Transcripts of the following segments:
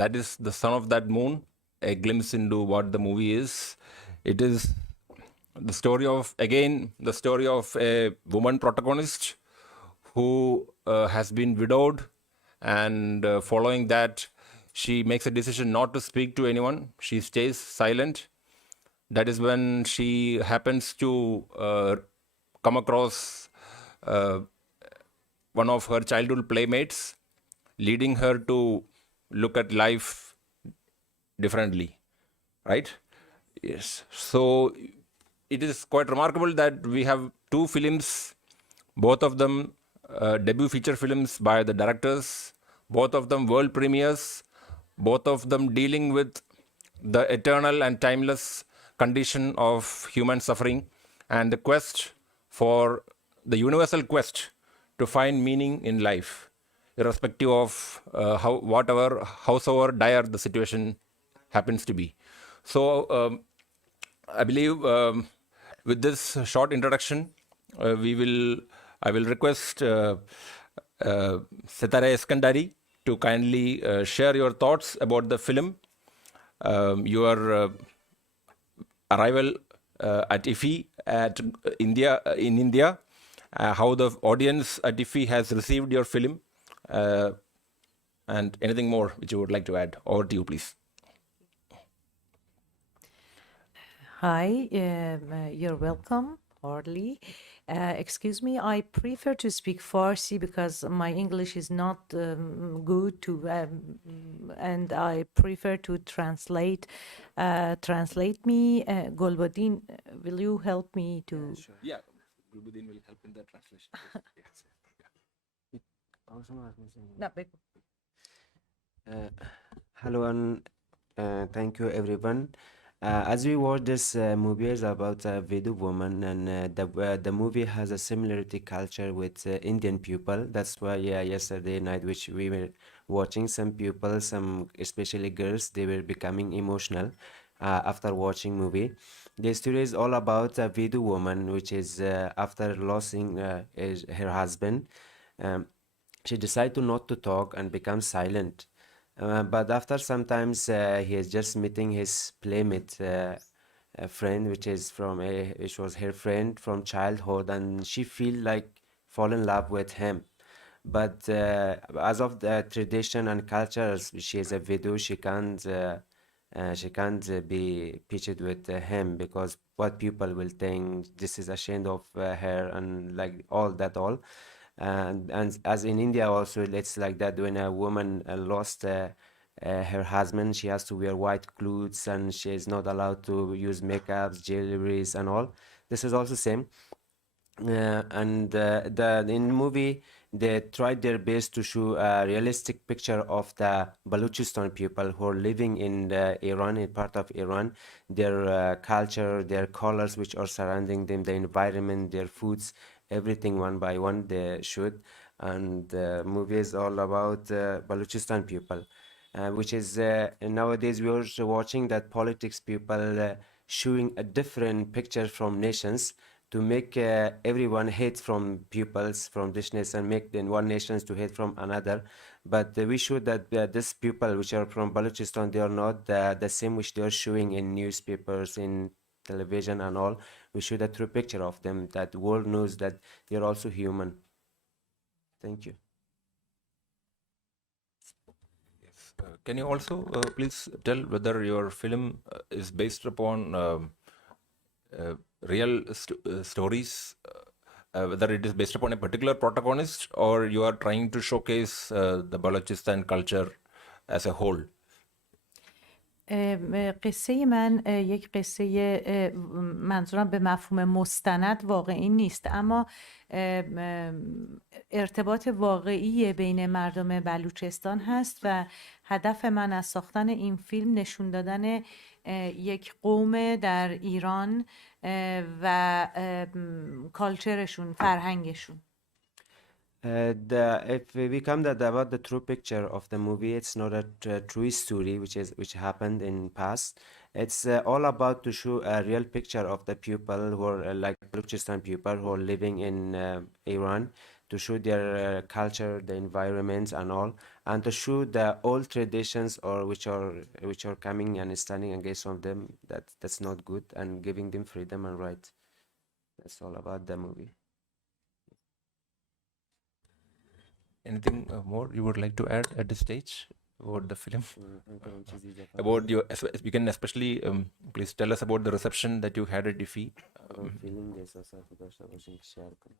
that is The Son of That Moon, a glimpse into what the movie is. It is the story of, again, the story of a woman protagonist who has been widowed, and following that, she makes a decision not to speak to anyone. She stays silent. That is when she happens to come across uh, one of her childhood playmates, leading her to look at life differently, right? Yes. So it is quite remarkable that we have two films, both of them debut feature films by the directors, both of them world premieres, both of them dealing with the eternal and timeless condition of human suffering and the quest for the universal quest to find meaning in life, irrespective of howsoever dire the situation happens to be. So I believe with this short introduction, I will request Setare Eskandari to kindly share your thoughts about the film, your arrival at IFFI in India, how the audience at IFFI has received your film, and anything more which you would like to add. Over to you, please. Hi, you're welcome, Harley. Excuse me, I prefer to speak Farsi because my English is not good to, and I prefer to translate. Translate me, Golbadin. Will you help me to? Sure. Yeah, Gulbuddin will help in the translation. Yes. No, Hello and thank you everyone. As we watch this movie is about a Vedu woman, and the movie has a similarity culture with Indian people. That's why yesterday night, which we were watching, some people, some especially girls, they were becoming emotional after watching movie. The story is all about a Vedu woman, which is after losing her husband, um, she decided to not to talk and become silent. But after sometimes he is just meeting his playmate, a friend, which was her friend from childhood, and she feel like fall in love with him. But as of the tradition and cultures, she is a widow. She can't be pitched with him because what people will think this is ashamed of her and like all. And as in India also, it's like that when a woman lost her husband, she has to wear white clothes and she is not allowed to use makeups, jewelries, and all. This is also same. And the in the movie they tried their best to show a realistic picture of the Balochistan people who are living in Iran, in part of Iran, their culture, their colors which are surrounding them, the environment, their foods, everything one by one they showed. And the movie is all about Balochistan people, which is nowadays we are also watching that politics people showing a different picture from nations to make everyone hate from pupils from this nation, make then one nations to hate from another. But we show that this people which are from Balochistan, they are not the same which they are showing in newspapers, in television and all. We show the true picture of them, that the world knows that they are also human. Thank you. Yes. Can you also please tell whether your film is based upon real stories, whether it is based upon a particular protagonist or you are trying to showcase the Balochistan culture as a whole? قصه من یک قصه منظورم به مفهوم مستند واقعی نیست، اما ارتباط واقعی بین مردم بلوچستان هست و هدف من از ساختن این فیلم نشون دادن یک قوم در ایران و کالچرشون، فرهنگشون. If we come that about the true picture of the movie, it's not a true story which happened in past. It's all about to show a real picture of the people who are like Balochistan people who are living in Iran. to show their culture, the environments and all, and to show the old traditions or which are coming and standing against some of them that's not good, and giving them freedom and rights. That's all about the movie. Anything more you would like to add at this stage about the film? About your, you can especially please tell us about the reception that you had at IFFI. فیلم احساسات داشته باشین که شیر کنین.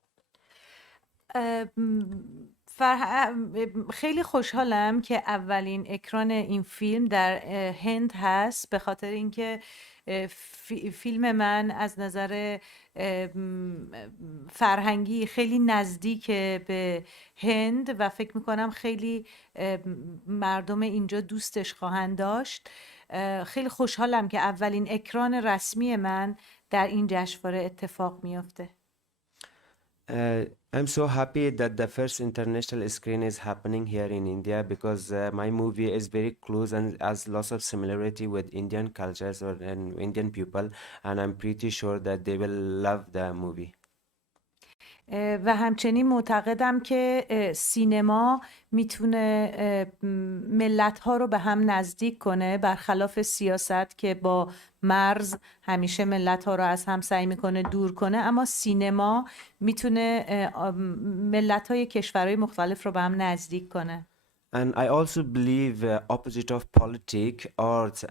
خیلی خوشحالم که اولین اکران این فیلم در هند هست، به خاطر اینکه فیلم من از نظر فرهنگی خیلی نزدیک به هند و فکر میکنم خیلی مردم اینجا دوستش خواهند داشت. خیلی خوشحالم که اولین اکران رسمی من در این جشنواره اتفاق میافته. I'm so happy that the first international screen is happening here in India, because my movie is very close and has lots of similarity with Indian cultures and Indian people, and I'm pretty sure that they will love the movie. و همچنین معتقدم که سینما میتونه ملت‌ها رو به هم نزدیک کنه، برخلاف سیاست که با مرز همیشه ملت‌ها رو از هم سعی میکنه دور کنه، اما سینما میتونه ملت‌های کشورهای مختلف رو به هم نزدیک کنه. And I also believe opposite of politics, art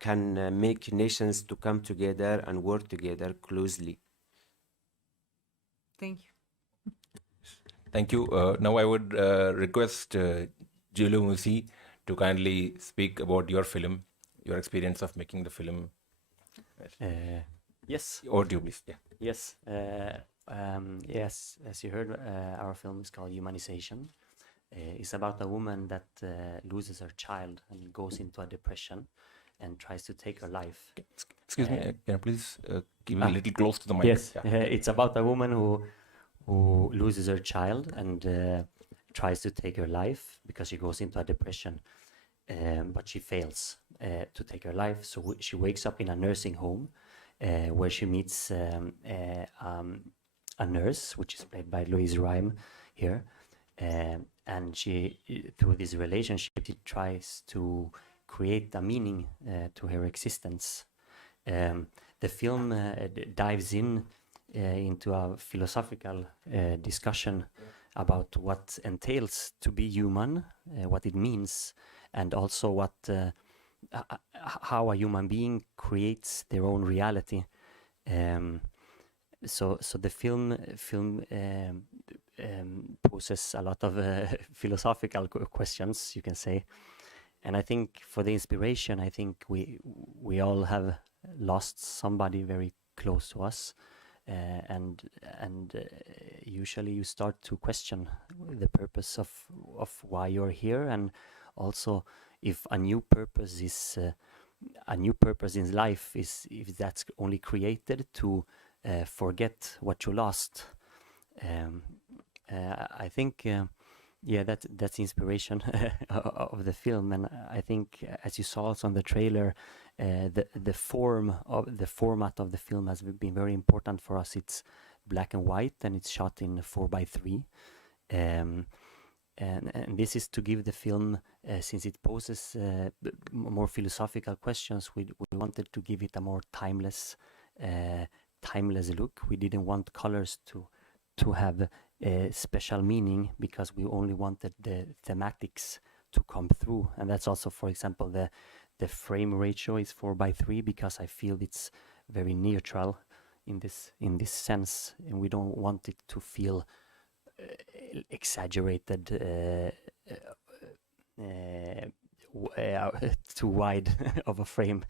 can make nations to come together and work together closely. Thank you. Thank you. Now I would request Jilu Musi to kindly speak about your film, your experience of making the film. Yes. Over to you, please. Yeah. Yes. Yes. As you heard, our film is called Humanization. It's about a woman that loses her child and goes into a depression and tries to take her life. Excuse me, can you please keep it a little close to the mic? Yes. Yeah. It's about a woman who loses her child and tries to take her life because she goes into a depression, but she fails to take her life. So she wakes up in a nursing home where she meets a nurse, which is played by Louise Rhyme here. And she, through this relationship, she tries to create a meaning to her existence. The film dives into a philosophical discussion about what entails to be human, what it means, and also how a human being creates their own reality. So the film poses a lot of philosophical questions, you can say. And I think for the inspiration, I think we all have lost somebody very close to us, and usually you start to question the purpose of why you're here, and also if a new purpose in life is if that's only created to forget what you lost. I think. That's the inspiration of the film, and I think, as you saw also on the trailer, the format of the film has been very important for us. It's black and white, and it's shot in 4:3, and this is to give the film, since it poses more philosophical questions, we wanted to give it a more timeless look. We didn't want colors to have a special meaning, because we only wanted the thematics to come through. And that's also, for example, the frame ratio is 4:3, because I feel it's very neutral in this sense, and we don't want it to feel exaggerated, too wide of a frame.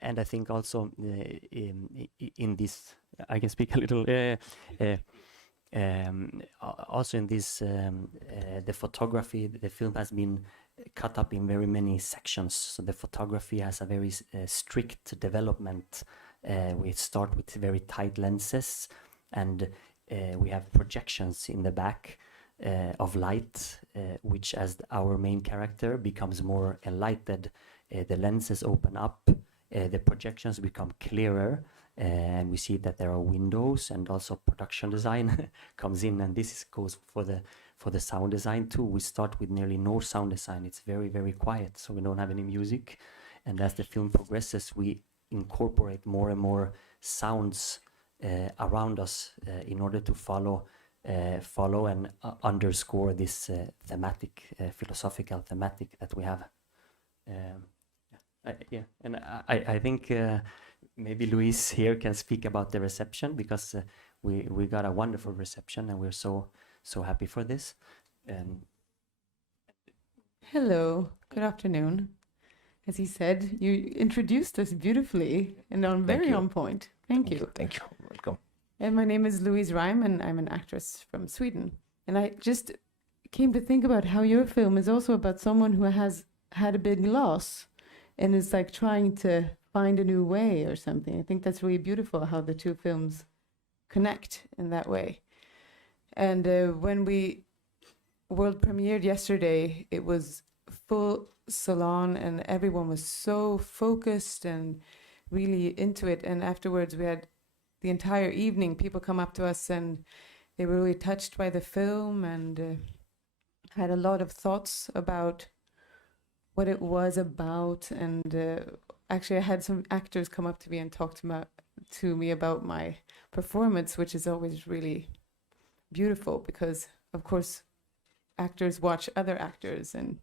And I think also in this, I can speak a little. Also in this, the photography, the film has been cut up in very many sections. So the photography has a very strict development. We start with very tight lenses, and we have projections in the back of light, which, as our main character becomes more enlightened, the lenses open up, the projections become clearer, and we see that there are windows, and also production design comes in, and goes for the sound design too. We start with nearly no sound design. It's very, very quiet, so we don't have any music. And as the film progresses, we incorporate more and more sounds around us in order to follow and underscore this thematic, philosophical thematic that we have. Yeah, and I think maybe Luis here can speak about the reception, because we got a wonderful reception, and we're so happy for this. Hello, good afternoon. As he said, you introduced us beautifully and very you. on point. Thank you. Thank you. Welcome. And my name is Louise Reim, and I'm an actress from Sweden. And I just came to think about how your film is also about someone who has had a big loss and is like trying to find a new way or something. I think that's really beautiful how the two films connect in that way. And when we world premiered yesterday, it was full salon and everyone was so focused and really into it. And afterwards we had the entire evening people come up to us and they were really touched by the film and had a lot of thoughts about what it was about. And actually I had some actors come up to me and talk to me about my performance, which is always really beautiful because of course actors watch other actors and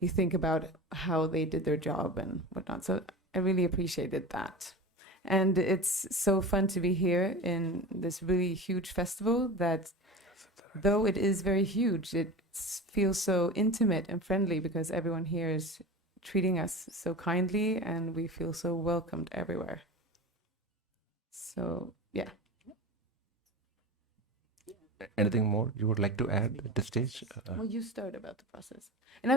you think about how they did their job and whatnot. So I really appreciated that. And it's so fun to be here in this really huge festival that, though it is very huge, it feels so intimate and friendly because everyone here is treating us so kindly and we feel so welcomed everywhere. So, yeah. Anything more you would like to add at this stage? Well, you start about the process. And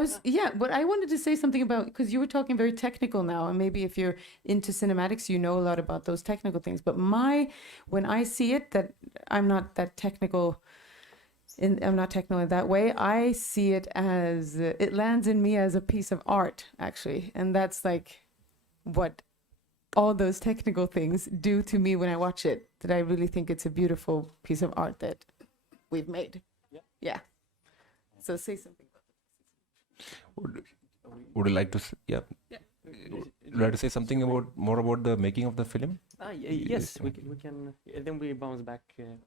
but I wanted to say something about, because you were talking very technical now, and maybe if you're into cinematics, you know a lot about those technical things. But when I see it, that I'm not that technical, I'm not technical in that way, I see it as, it lands in me as a piece of art, actually. And that's like what all those technical things do to me when I watch it, that I really think it's a beautiful piece of art that we've made. Yeah. So say something about it. Would you like to? Yeah. Would you like to say something more about the making of the film? Yes, we can. Then we bounce back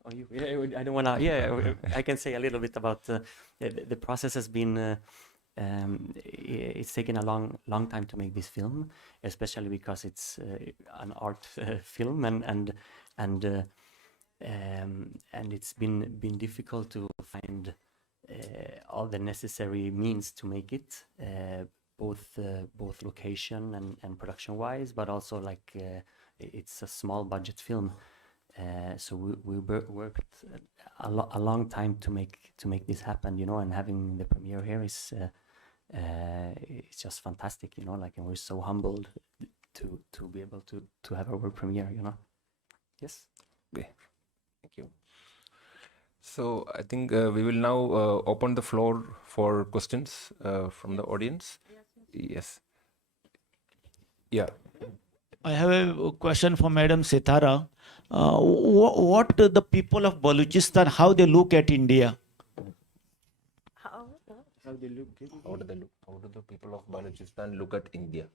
on you. Yeah, I don't want to. Yeah, I can say a little bit about the process. Has been. It's taken a long time to make this film, especially because it's an art film, and it's been difficult to find all the necessary means to make it, both location and production wise, but also like it's a small budget film, so we worked a long time to make this happen, and having the premiere here is it's just fantastic, like, and we're so humbled to be able to have our world premiere, Yes. Okay. Thank you. So I think we will now open the floor for questions from the audience. Yes. Yeah. I have a question for Madam Sitara. What the people of Balochistan, how they look at India? How they look at How do the people of Balochistan look at India?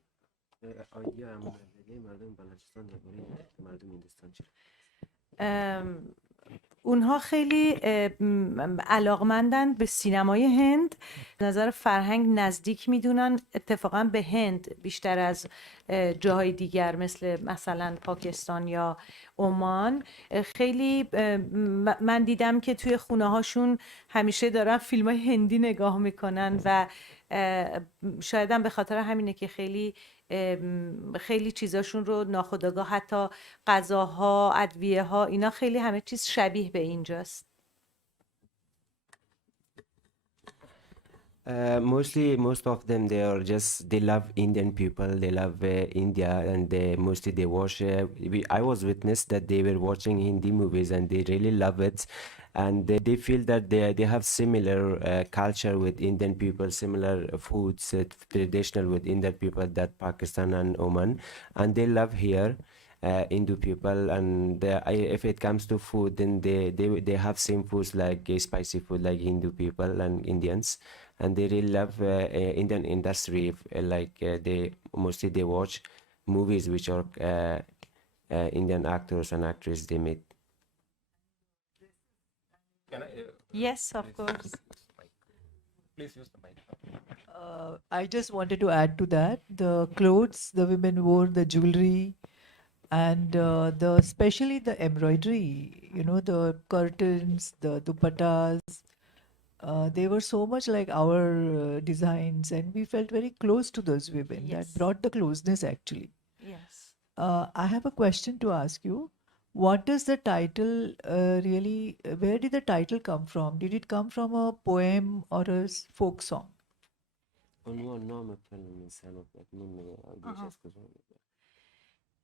اونها خیلی علاقمندن به سینمای هند، نظر فرهنگ نزدیک میدونن اتفاقا به هند بیشتر از جاهای دیگر مثلا پاکستان یا عمان. خیلی من دیدم که توی خونه هاشون همیشه دارن فیلم های هندی نگاه میکنن و شاید هم به خاطر همینه که خیلی چیزاشون رو ناخودآگاه، حتی غذاها، ادویه ها، اینا خیلی همه چیز شبیه به اینجاست. Most of them, they love Indian people, they love India, and mostly they watch. I was witness that they were watching Hindi movies and they really love it, and they feel that they have similar culture with Indian people, similar foods traditional with Indian people that Pakistan and Oman, and they love here. Hindu people, and if it comes to food, then they have same foods like spicy food like Hindu people and Indians, and they really love Indian industry. They mostly they watch movies which are Indian actors and actresses they made. Can I, Yes, of course. please use the mic. I just wanted to add to that the clothes the women wore, the jewelry, and the especially the embroidery. You know, the curtains, the dupattas. They were so much like our designs, and we felt very close to those women. Yes. That brought the closeness actually. Yes. I have a question to ask you. What does the title really? Where did the title come from? Did it come from a poem or a folk song? عنوان نام فيلم إنسان ومن أوديش أسكت.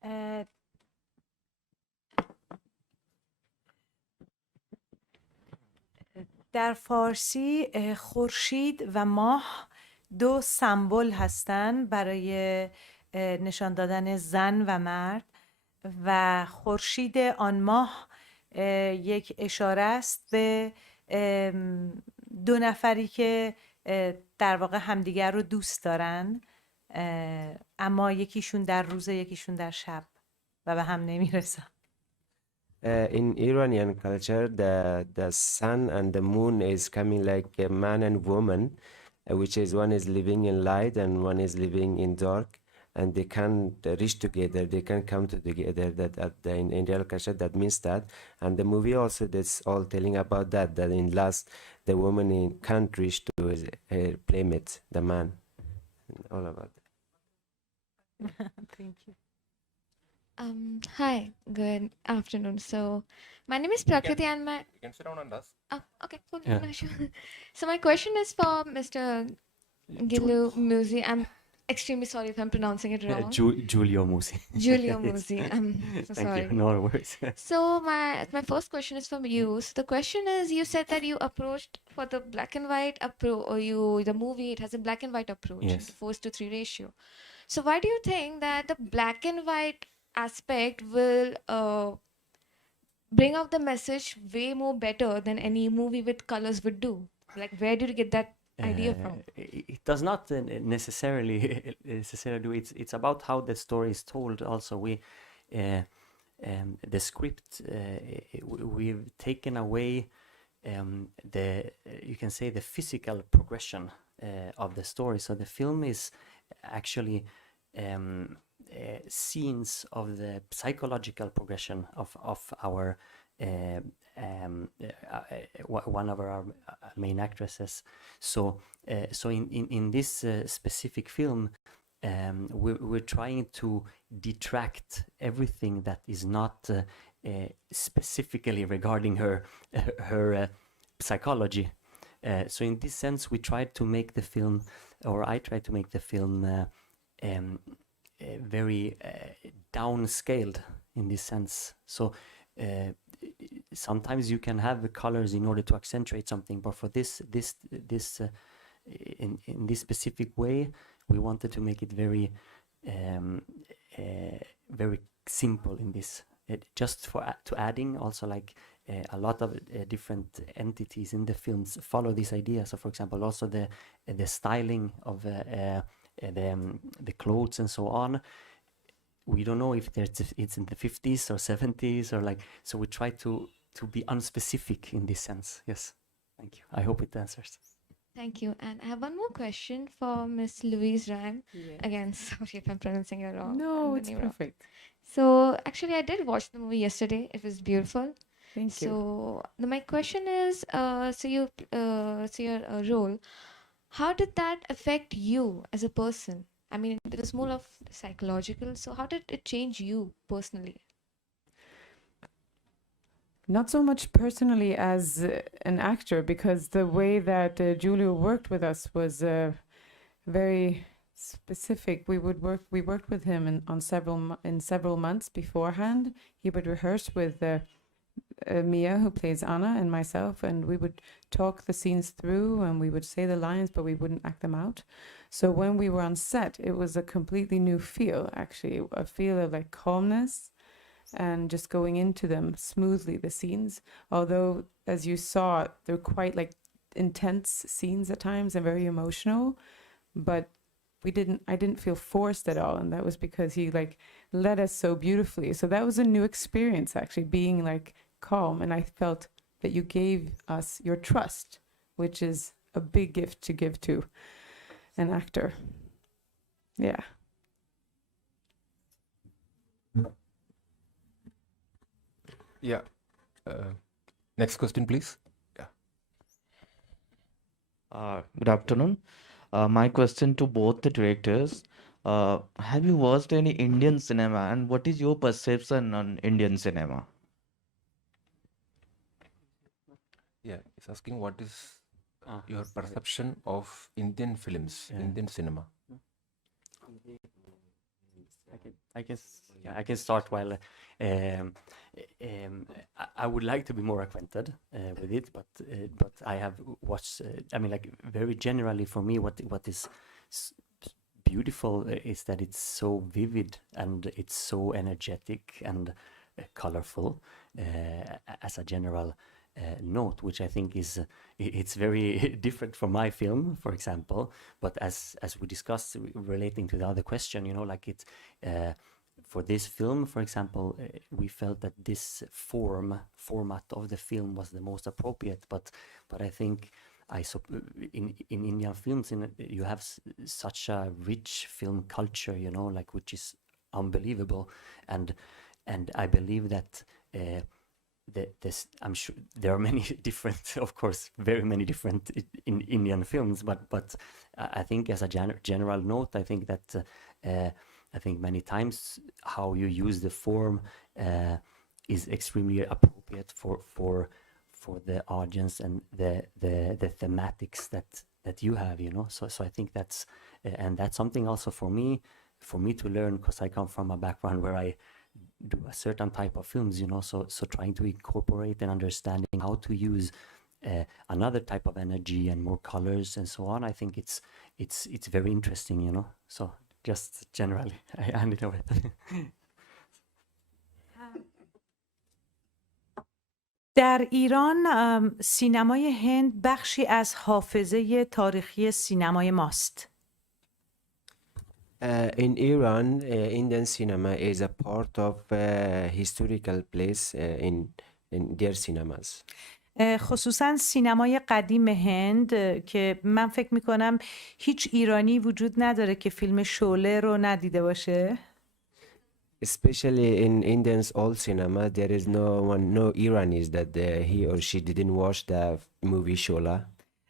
اه، در فارسی خورشید و ماه دو سمبل هستند برای نشان دادن زن و مرد و خورشید آن ماه یک اشاره است به دو نفری که در واقع همدیگر رو دوست دارن، اما یکیشون در روز یکیشون در شب و به هم نمیرسن. In Iranian culture, the sun and the moon is coming like a man and woman, which is one is living in light and one is living in dark, and they can't reach together. They can come together. In Indian culture, that means that. And the movie also that's all telling about that. That in last, the woman can't reach to her playmate, the man. All about that. Thank you. Hi, good afternoon. So, my name is Prakriti and my You can sit down and ask. okay, cool. Yeah. No, sure. So my question is for Mr. Gilu Musi. I'm extremely sorry if I'm pronouncing it wrong. Giulio Musi. Giulio Yes. Musi. I'm so Thank sorry. you. No worries. So my first question is from you. So the question is, you said that you approached for the black and white approach, or the movie it has a black and white approach, Yes. 4:3 ratio. So why do you think that the black and white aspect will bring out the message way more better than any movie with colors would do? Like, where did you get that idea from? It does not necessarily do. It's about how the story is told. Also, the script we've taken away the you can say the physical progression of the story. So the film is actually scenes of the psychological progression of our one of our main actresses. So in this specific film, we're trying to detract everything that is not specifically regarding her psychology. So in this sense, we tried to make the film, or I tried to make the film very downscaled in this sense. So sometimes you can have the colors in order to accentuate something, but for this in this specific way, we wanted to make it very very simple in this. Just to adding also like a lot of different entities in the films follow this idea. So for example, also the styling of the clothes and so on. We don't know if it's in the 50s or 70s or like, so we try to be unspecific in this sense. Yes, thank you. I hope it answers. Thank you. And I have one more question for Miss Louise Rhyme. Yeah. Again, sorry if I'm pronouncing it wrong. No, I'm it's getting it wrong. perfect. So actually, I did watch the movie yesterday. It was beautiful. Thank you. So my question is, so your role, how did that affect you as a person? I mean, it was more of psychological. So how did it change you personally? Not so much personally as an actor, because the way that Giulio worked with us was very specific. We worked with him in several months beforehand. He would rehearse with Mia, who plays Anna, and myself, and we would talk the scenes through, and we would say the lines, but we wouldn't act them out. So when we were on set, it was a completely new feel, actually, a feel of like calmness and just going into them smoothly, the scenes. Although, as you saw, they're quite like intense scenes at times and very emotional, but I didn't feel forced at all. And that was because he like led us so beautifully. So that was a new experience, actually, being like calm. And I felt that you gave us your trust, which is a big gift to give to an actor. Yeah. Yeah. Next question, please. Good afternoon. My question to both the directors, have you watched any Indian cinema and what is your perception on Indian cinema? Yeah, he's asking what is your sorry. perception of Indian films, Yeah. Indian cinema. I can start while I would like to be more acquainted with it, but I have watched. I mean, like very generally for me, what is s- beautiful is that it's so vivid and it's so energetic and colorful as a general note, which I think is it's very different from my film, for example. But as we discussed, relating to the other question, you know, like it's for this film, for example, we felt that this format of the film was the most appropriate. But I think in Indian films, you have such a rich film culture, you know, like which is unbelievable, and I believe that. I'm sure there are many different, of course, very many different in Indian films, but I think as a general note, I think that I think many times how you use the form is extremely appropriate for the audience and the thematics that you have, you know. So I think that's and that's something also for me to learn, because I come from a background where I do a certain type of films, you know, so trying to incorporate and understanding how to use another type of energy and more colors and so on. I think it's very interesting, you know. So just generally, I hand it over. در ایران سینمای هند بخشی از حافظه تاریخی سینمای ماست. In Iran, Indian cinema is a part of historical place in their cinemas. خصوصا سینمای قدیم هند که من فکر میکنم هیچ ایرانی وجود نداره که فیلم شعله رو ندیده باشه. Especially in Indian's old cinema, there is no Iranis that he or she didn't watch the movie Shola.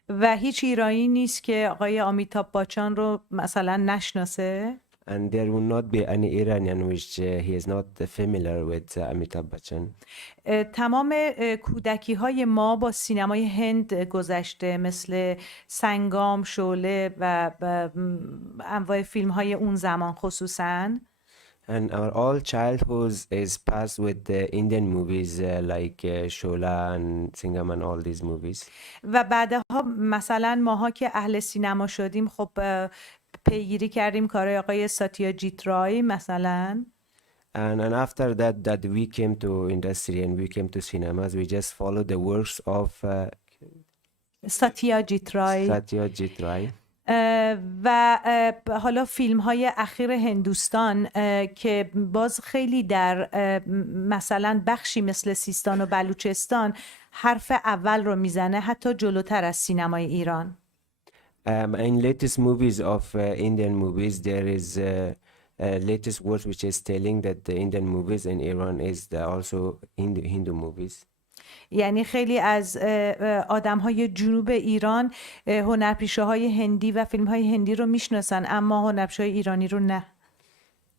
و هیچ ایرانی نیست که آقای آمیتاب باچان رو مثلا نشناسه. And there will not be any Iranian which he is not familiar with Amitabh Bachchan. تمام کودکی های ما با سینمای هند گذشته، مثل سنگام، شعله و انواع فیلم های اون زمان خصوصاً. And our all childhood is passed with the Indian movies like Shola and Singam and all these movies. و بعدها مثلا ماها که اهل سینما شدیم خب پیگیری کردیم کارهای آقای ساتیا جیترای مثلا. And after that we came to industry and we came to cinemas, we just followed the works of ساتیا جیترای. Satyajit Ray. و حالا فیلم های اخیر هندوستان که باز خیلی در مثلا بخشی مثل سیستان و بلوچستان حرف اول رو میزنه، حتی جلوتر از سینمای ایران. In latest movies of Indian movies, there is latest words which is telling that the Indian movies in Iran is also Hindu movies. یعنی خیلی از آدم های جنوب ایران هنرپیشه های هندی و فیلم های هندی رو میشناسن، اما هنرپیشه های ایرانی رو نه.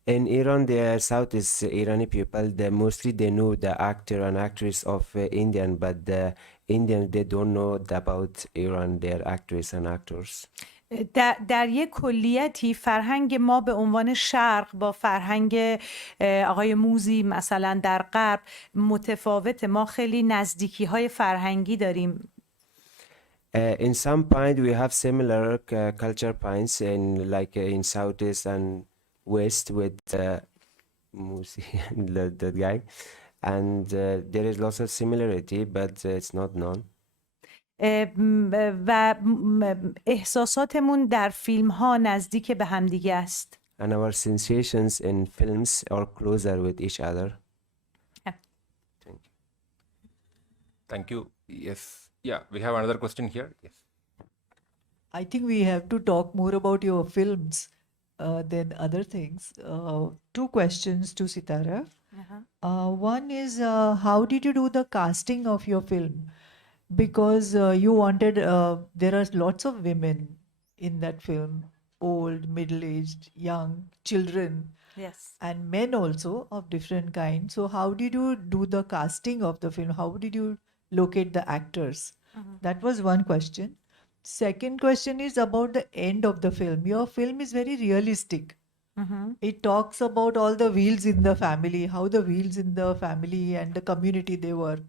In Iran, the Southeast Irani people, mostly they know the actor and actress of Indian, but the Indians they don't know about Iran, their actors and actors. در یک کلیتی فرهنگ ما به عنوان شرق با فرهنگ آقای موزی مثلا در غرب متفاوته. ما خیلی نزدیکی های فرهنگی داریم. In some point we have similar culture points in like in Southeast and West with Musi, that guy, and there is lots of similarity, but it's not known. احساساتمون در فیلم ها نزدیک به همدیگه است. And our sensations in films are closer with each other. Thank you. Yes. Yeah, we have another question here. Yes. I think we have to talk more about your films than other things. Two questions to Sitara. One is how did you do the casting of your film? Because you wanted, there are lots of women in that film, old, middle-aged, young, children, Yes. and men also of different kinds. So how did you do the casting of the film? How did you locate the actors? That was one question. Second question is about the end of the film. Your film is very realistic. It talks about all the wheels in the family, how the wheels in the family and the community they work.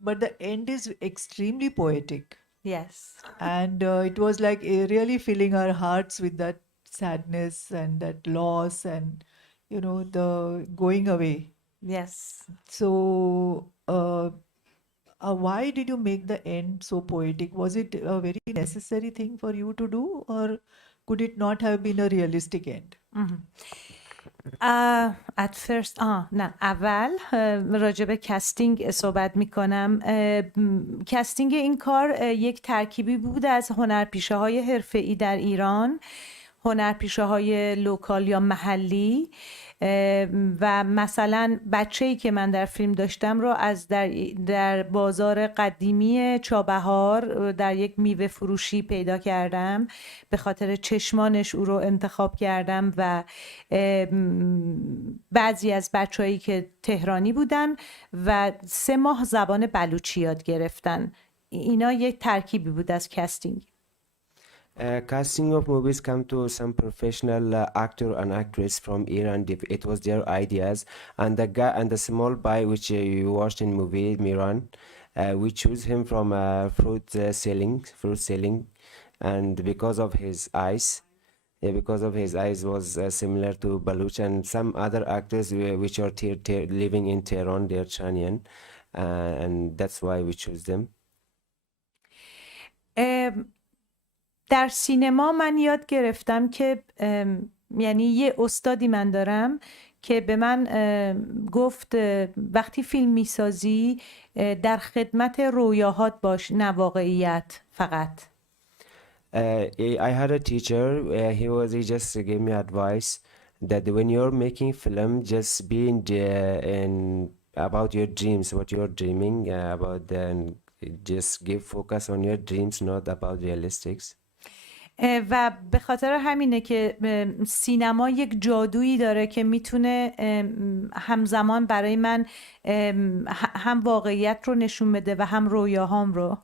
But the end is extremely poetic. Yes. And it was like really filling our hearts with that sadness and that loss and, you know, the going away. Yes. So, why did you make the end so poetic? Was it a very necessary thing for you to do, or could it not have been a realistic end? at first نه اول راجع به کستینگ صحبت میکنم. کستینگ این کار یک ترکیبی بود از هنرپیشه های حرفه‌ای در ایران، هنرپیشه های لوکال یا محلی، و مثلا بچه‌ای که من در فیلم داشتم رو از در بازار قدیمی چابهار در یک میوه فروشی پیدا کردم، به خاطر چشمانش او رو انتخاب کردم، و بعضی از بچه‌هایی که تهرانی بودن و 3 ماه زبان بلوچی یاد گرفتن. اینا یک ترکیبی بود از کستینگ. Casting of movies come to some professional actor and actress from Iran. It was their ideas, and the guy and the small boy which you watched in movie Miran, we choose him from fruit selling, and because of his eyes. Because of his eyes was similar to Baluch and some other actors which are living in Tehran, they're Chanian, and that's why we choose them. در سینما من یاد گرفتم که یعنی یه استادی من دارم که به من گفت وقتی فیلم میسازی در خدمت رویاهات باش، نه واقعیت فقط. I had a teacher, he just gave me advice that when you're making film, just be in about your dreams, what you're dreaming about, then just give focus on your dreams, not about realistics. و به خاطر همینه که سینما یک جادویی داره که میتونه همزمان برای من هم واقعیت رو نشون بده و هم رویاهام رو.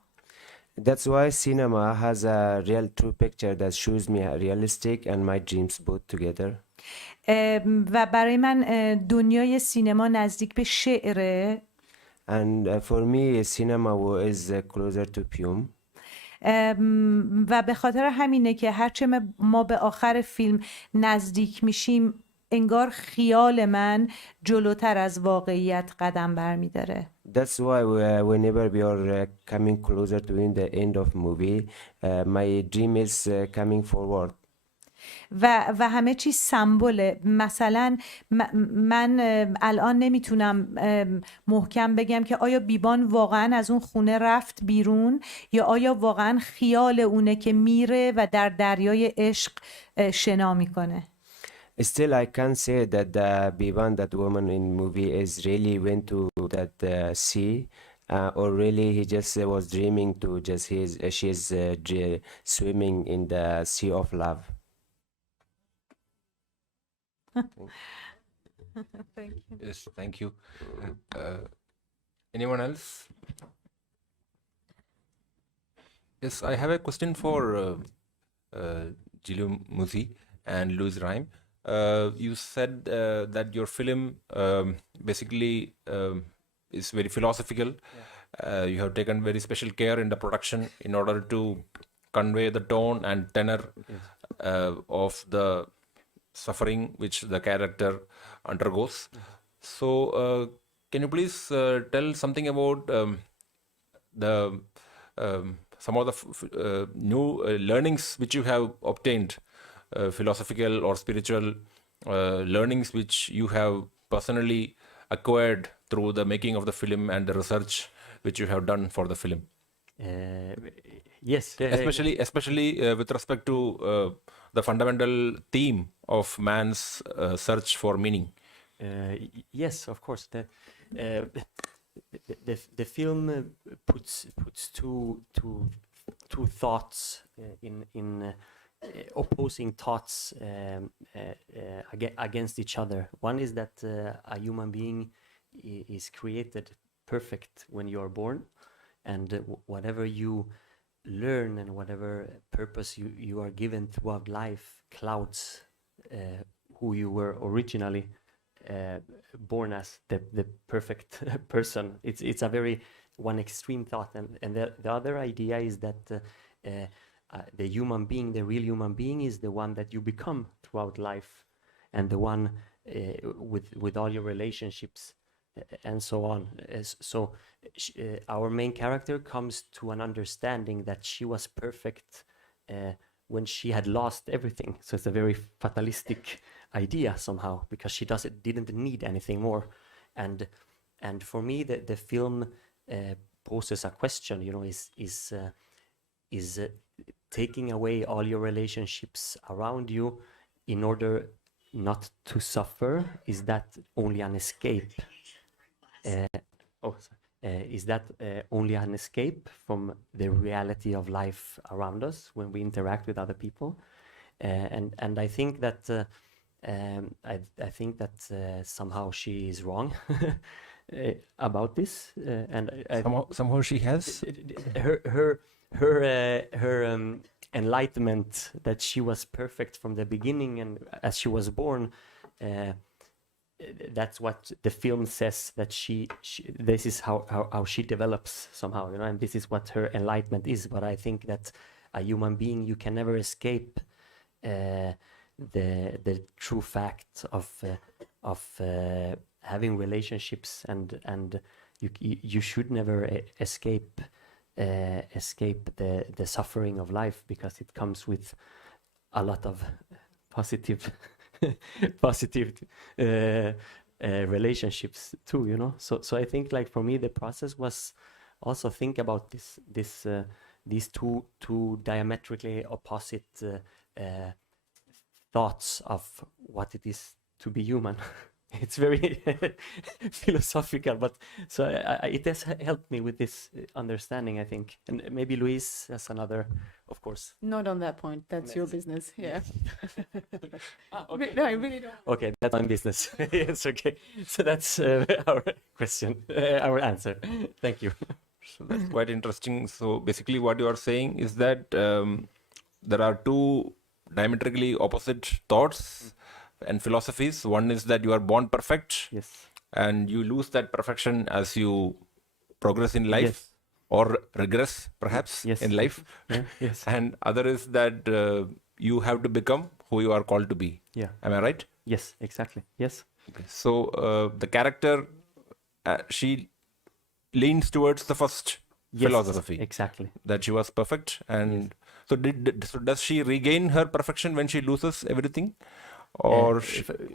That's why cinema has a real true picture that shows me realistic and my dreams both together. و برای من دنیای سینما نزدیک به شعره. And for me, cinema is closer to poem. و به خاطر همینه که هرچه ما به آخر فیلم نزدیک میشیم انگار خیال من جلوتر از واقعیت قدم برمیداره. That's why whenever we are coming closer to the end of movie, my dream is coming forward. و همه چیز سمبوله. مثلا من الان نمیتونم محکم بگم که آیا بیبان واقعا از اون خونه رفت بیرون یا آیا واقعا خیال اونه که میره و در دریای عشق شنا میکنه. Still, I can't say that the Biban, that woman in movie, is really went to that sea, or really he just was dreaming to just she's swimming in the sea of love. Thank you. Yes, thank you. Anyone else? Yes, I have a question for Jilu Muzi and Louis Rhyme. You said that your film basically is very philosophical. You have taken very special care in the production in order to convey the tone and tenor of the suffering which the character undergoes. So, can you please tell something about the some of the new learnings which you have obtained, philosophical or spiritual learnings which you have personally acquired through the making of the film and the research which you have done for the film? Yes, Especially with respect to the fundamental theme of man's search for meaning. yes, of course. The film puts two thoughts in opposing thoughts against each other. One is that a human being is created perfect when you are born, and whatever you learn and whatever purpose you are given throughout life clouds who you were originally born as, the perfect person. It's a very one extreme thought, and the other idea is that the human being, the real human being, is the one that you become throughout life, and the one with all your relationships and so on. So our main character comes to an understanding that she was perfect when she had lost everything. So it's a very fatalistic idea somehow, because she didn't need anything more. And for me, the film poses a question. You know, is taking away all your relationships around you in order not to suffer, is that only an escape? Is that only an escape from the reality of life around us when we interact with other people? And I think that I think that somehow she is wrong about this, and Somehow she has. her enlightenment that she was perfect from the beginning and as she was born. That's what the film says, that she this is how she develops somehow, you know, and this is what her enlightenment is. But I think that a human being, you can never escape the true fact of having relationships, and you should never escape the suffering of life, because it comes with a lot of positive positive relationships too, you know. So I think, like, for me, the process was also think about these two diametrically opposite thoughts of what it is to be human. It's very philosophical, but so it has helped me with this understanding, I think. And maybe Luis has another, of course. Not on that point. That's your business. Yeah. Okay. No, I really don't. Okay, that's my business. Yes, okay. So that's our question, our answer. Thank you. So that's quite interesting. So basically, what you are saying is that there are two diametrically opposite thoughts and philosophies. One is that you are born perfect, Yes. and you lose that perfection as you progress in life, Yes. or regress perhaps Yes. in life. Yeah, yes. And other is that you have to become who you are called to be. Yeah. Am I right? Yes, exactly. Yes. Okay. So the character, she leans towards the first Yes, philosophy, exactly. that she was perfect. And so does she regain her perfection when she loses everything, or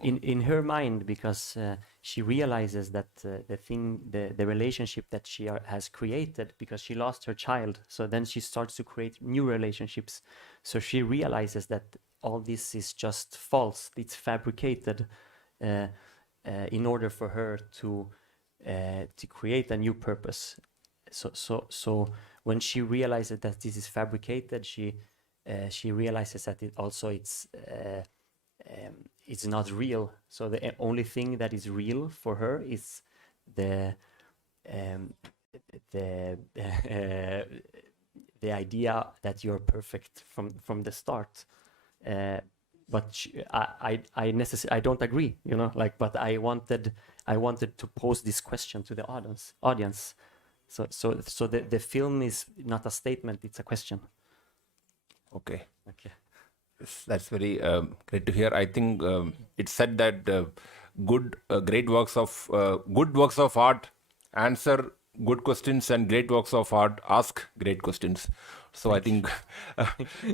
in her mind, because she realizes that the relationship that she has created, because she lost her child, so then she starts to create new relationships. So she realizes that all this is just false, it's fabricated, in order for her to create a new purpose. So when she realizes that this is fabricated, she realizes that it's not real. So the only thing that is real for her is the idea that you're perfect from the start. But I don't agree, you know, like, but I wanted to pose this question to the audience. So the film is not a statement, it's a question. okay? Okay. Yes, that's very great to hear. I think it's said that good works of art answer good questions, and great works of art ask great questions. So I think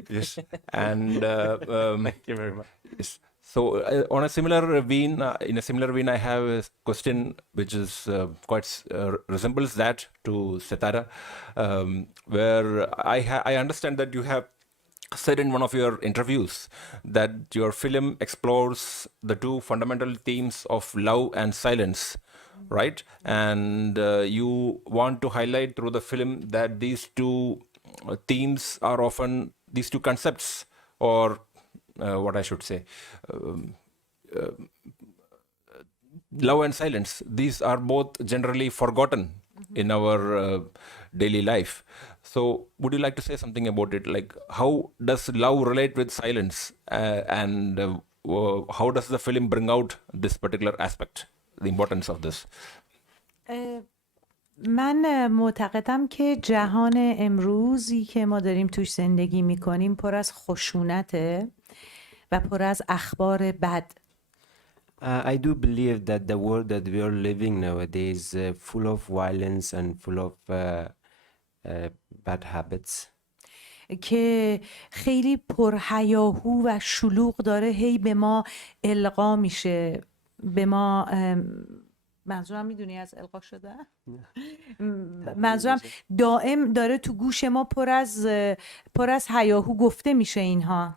yes, and Thank you very much. yes. So on a similar vein, in a similar vein, I have a question which is resembles that to Setara, where I understand that you have said in one of your interviews that your film explores the two fundamental themes of love and silence, right? And you want to highlight through the film that these two themes are often, these two concepts, or what I should say, um, love and silence, these are both generally forgotten in our daily life. So would you like to say something about it, like how does love relate with silence, and how does the film bring out this particular aspect, the importance of this? من معتقدم که جهان امروزی که ما داریم توش زندگی میکنیم پر از خشونته و پر از اخبار بد. I do believe that the world that we are living nowadays full of violence and full of bad habits. که خیلی پرهیاهو و شلوغ داره هی به ما القا میشه، به ما منظورم میدونی از القا شده؟ منظورم دائم داره تو گوش ما پر از هیاهو گفته میشه اینها.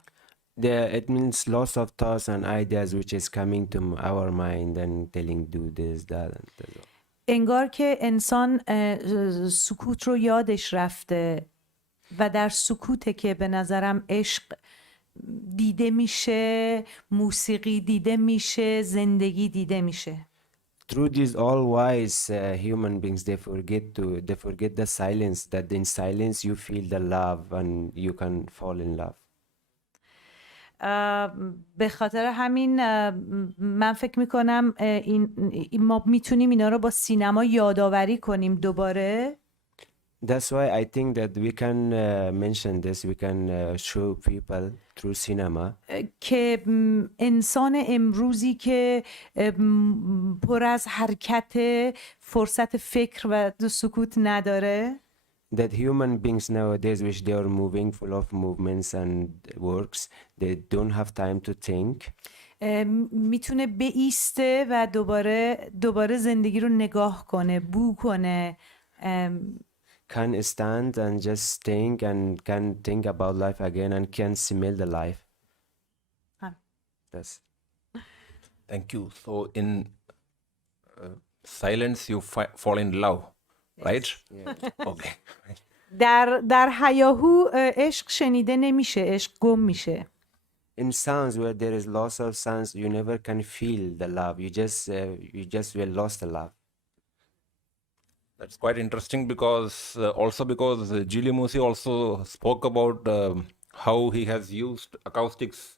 It means lots of thoughts and ideas which is coming to our mind and telling do this, that and that. انگار که انسان سکوت رو یادش رفته و در سکوته که به نظرم عشق دیده میشه، موسیقی دیده میشه، زندگی دیده میشه. Through these all wise human beings, they forget the silence, that in silence you feel the love and you can fall in love. به خاطر همین من فکر میکنم ما میتونیم اینا رو با سینما یادآوری کنیم دوباره. That's why I think that we can mention this, we can show people through cinema. که انسان امروزی که پر از حرکت، فرصت فکر و سکوت نداره. That human beings nowadays, which they are moving, full of movements and works, they don't have time to think. میتونه بایسته و دوباره زندگی رو نگاه کنه، بو کنه. Can stand and just think and can think about life again and can smell the life. That's. Thank you. So in silence you fall in love, right? Yeah. Okay. در هیاهو عشق شنیده نمیشه، عشق گم میشه. In sounds where there is loss of sounds, you never can feel the love. You just will lost the love. That's quite interesting because Gili Musi also spoke about how he has used acoustics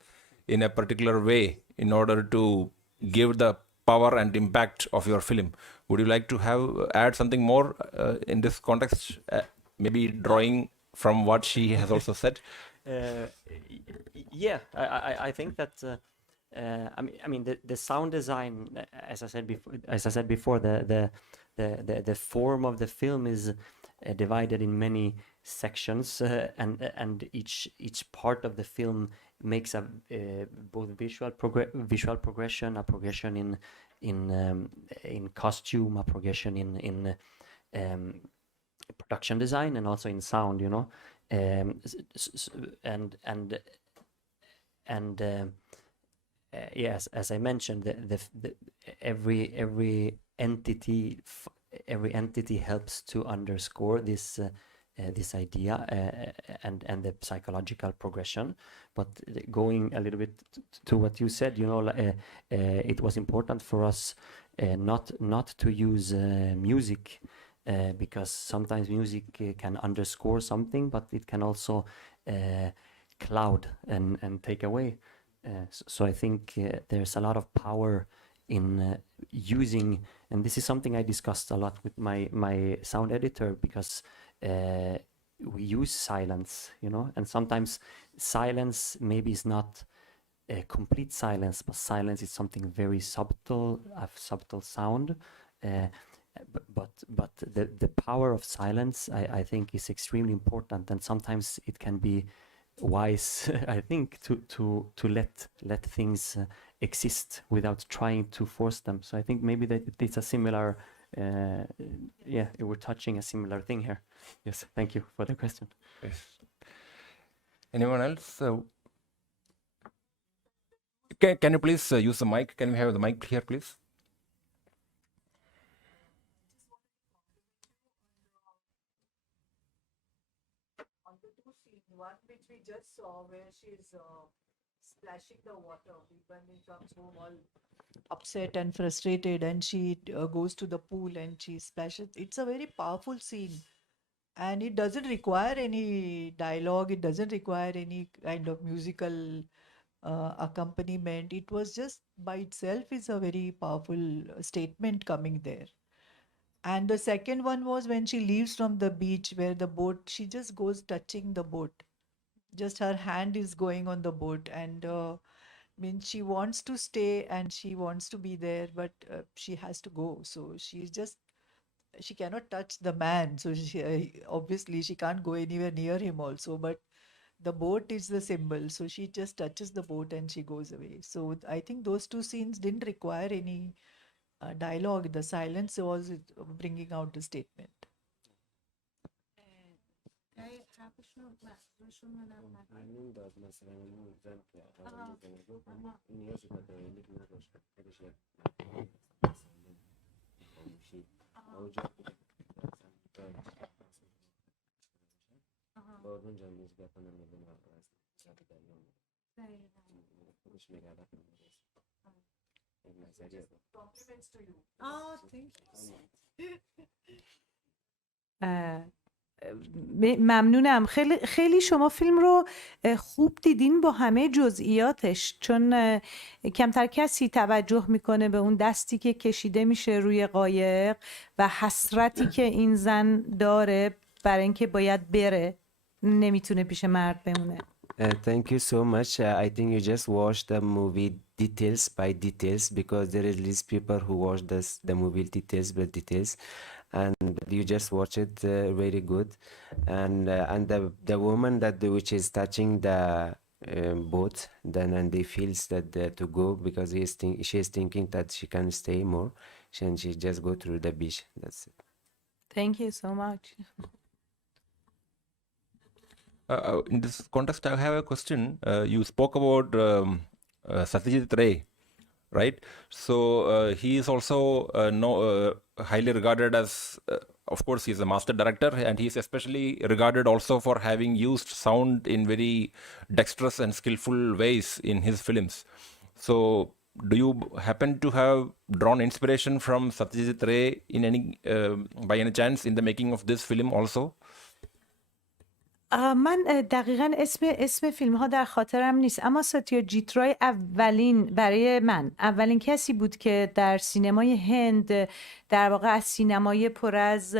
in a particular way in order to give the power and impact of your film. Would you like to add something more in this context? Maybe drawing from what she has also said? Yeah, I think that I mean the sound design, as I said before, the form of the film is divided in many sections, and each part of the film makes a both visual progression, a progression in costume, a progression in production design, and also in sound, you know. Yes, as I mentioned, every entity helps to underscore this idea and the psychological progression. But going a little bit to what you said, you know, it was important for us not to use music. Because sometimes music can underscore something, but it can also cloud and take away. So I think there's a lot of power in using, and this is something I discussed a lot with my sound editor, because we use silence, you know, and sometimes silence maybe is not a complete silence, but silence is something very subtle, a subtle sound. Uh, but the power of silence, I think, is extremely important, and sometimes it can be wise, I think, to let things exist without trying to force them. So I think maybe that it's a similar, yeah, we're touching a similar thing here. Yes, thank you for the question. Yes. Anyone else? Can you please use the mic? Can we have the mic here, please? On the two scenes, one which we just saw where she's splashing the water. When comes home all upset and frustrated, and she goes to the pool and she splashes. It's a very powerful scene, and it doesn't require any dialogue. It doesn't require any kind of musical accompaniment. It was just by itself is a very powerful statement coming there. And the second one was when she leaves from the beach where the boat, she just goes touching the boat. Just her hand is going on the boat, and means she wants to stay and she wants to be there, but she has to go. So she's just, she cannot touch the man. So she, obviously she can't go anywhere near him also, but the boat is the symbol. So she just touches the boat and she goes away. So I think those two scenes didn't require any dialogue. The silence was bringing out the statement. Compliments to you. Oh, thank you. ممنونم. خیلی شما فیلم رو خوب دیدین با همه جزئیاتش، چون کمتر کسی توجه میکنه به اون دستی که کشیده میشه روی قایق و حسرتی که این زن داره برای اینکه باید بره، نمیتونه پیش مرد بمونه. Thank you so much. I think you just watched the movie details by details, because there is these people who watch the movie details by details, and you just watch it very good. And the woman which is touching the boat, then and he feels that to go, because she is thinking that she can stay more, and she just go through the beach. That's it. Thank you so much. In this context, I have a question. You spoke about Satyajit Ray, right? So he is also highly regarded as, of course, he is a master director, and he is especially regarded also for having used sound in very dexterous and skillful ways in his films. So do you happen to have drawn inspiration from Satyajit Ray in any by any chance in the making of this film also? من دقیقا اسم فیلم ها در خاطرم نیست، اما ساتیاجیت رای برای من اولین کسی بود که در سینمای هند، در واقع از سینمای پر از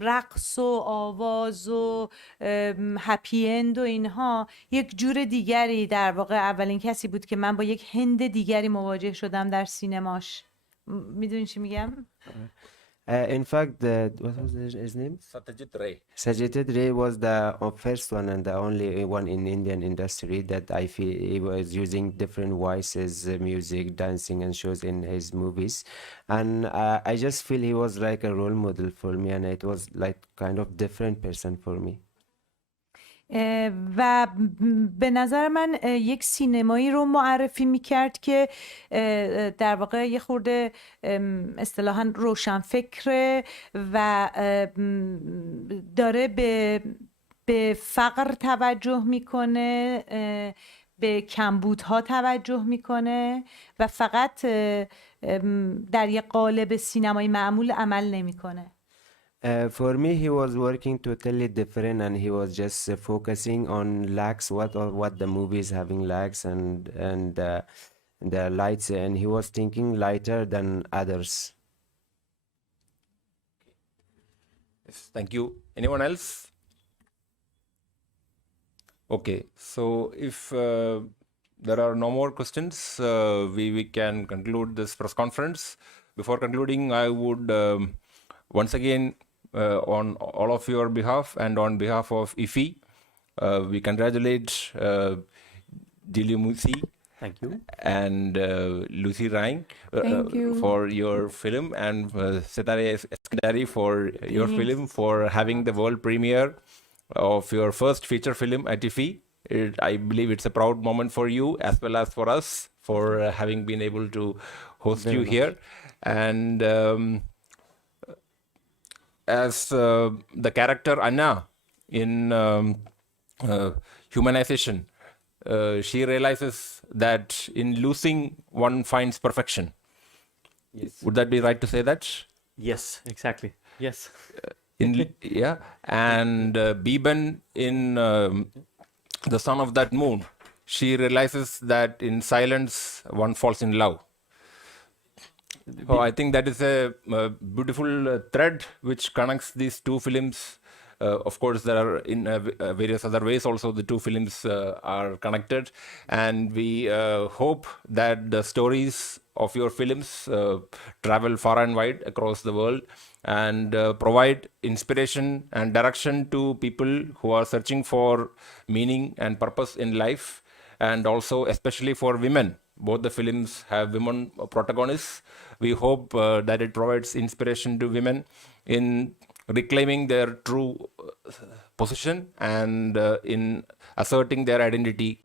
رقص و آواز و هپی اند و اینها، یک جور دیگری، در واقع اولین کسی بود که من با یک هند دیگری مواجه شدم در سینماش. میدونی چی میگم؟ In fact, what was his name? Satyajit Ray. Satyajit Ray was the first one and the only one in Indian industry that I feel he was using different voices, music, dancing, and shows in his movies. And I just feel he was like a role model for me, and it was like kind of different person for me. و به نظر من یک سینمایی رو معرفی میکرد که در واقع یه خورده اصطلاحاً روشنفکره و داره به فقر توجه میکنه، به کمبودها توجه میکنه و فقط در یک قالب سینمایی معمول عمل نمیکنه. For me, he was working totally different, and he was just focusing on lags, what the movie is having lags and the lights, and he was thinking lighter than others. Yes, thank you. Anyone else? Okay, so if there are no more questions, we can conclude this press conference. Before concluding, I would once again, on all of your behalf and on behalf of IFFI, we congratulate Dilly Musi Thank you. and Lucy Ryan Thank you. for your film, and Setare Eskandari for your Thanks. film, for having the world premiere of your first feature film at IFFI. I believe it's a proud moment for you as well as for us for having been able to host Very you much. here. And as the character Anna in Humanization, she realizes that in losing one finds perfection. Yes. Would that be right to say that? Yes, exactly. Yes. Yeah, and Beben in The Son of That Moon, she realizes that in silence one falls in love. So I think that is a beautiful thread which connects these two films. Of course, there are in various other ways also the two films are connected, and we hope that the stories of your films travel far and wide across the world and provide inspiration and direction to people who are searching for meaning and purpose in life, and also especially for women. Both the films have women protagonists. We hope that it provides inspiration to women in reclaiming their true position and in asserting their identity.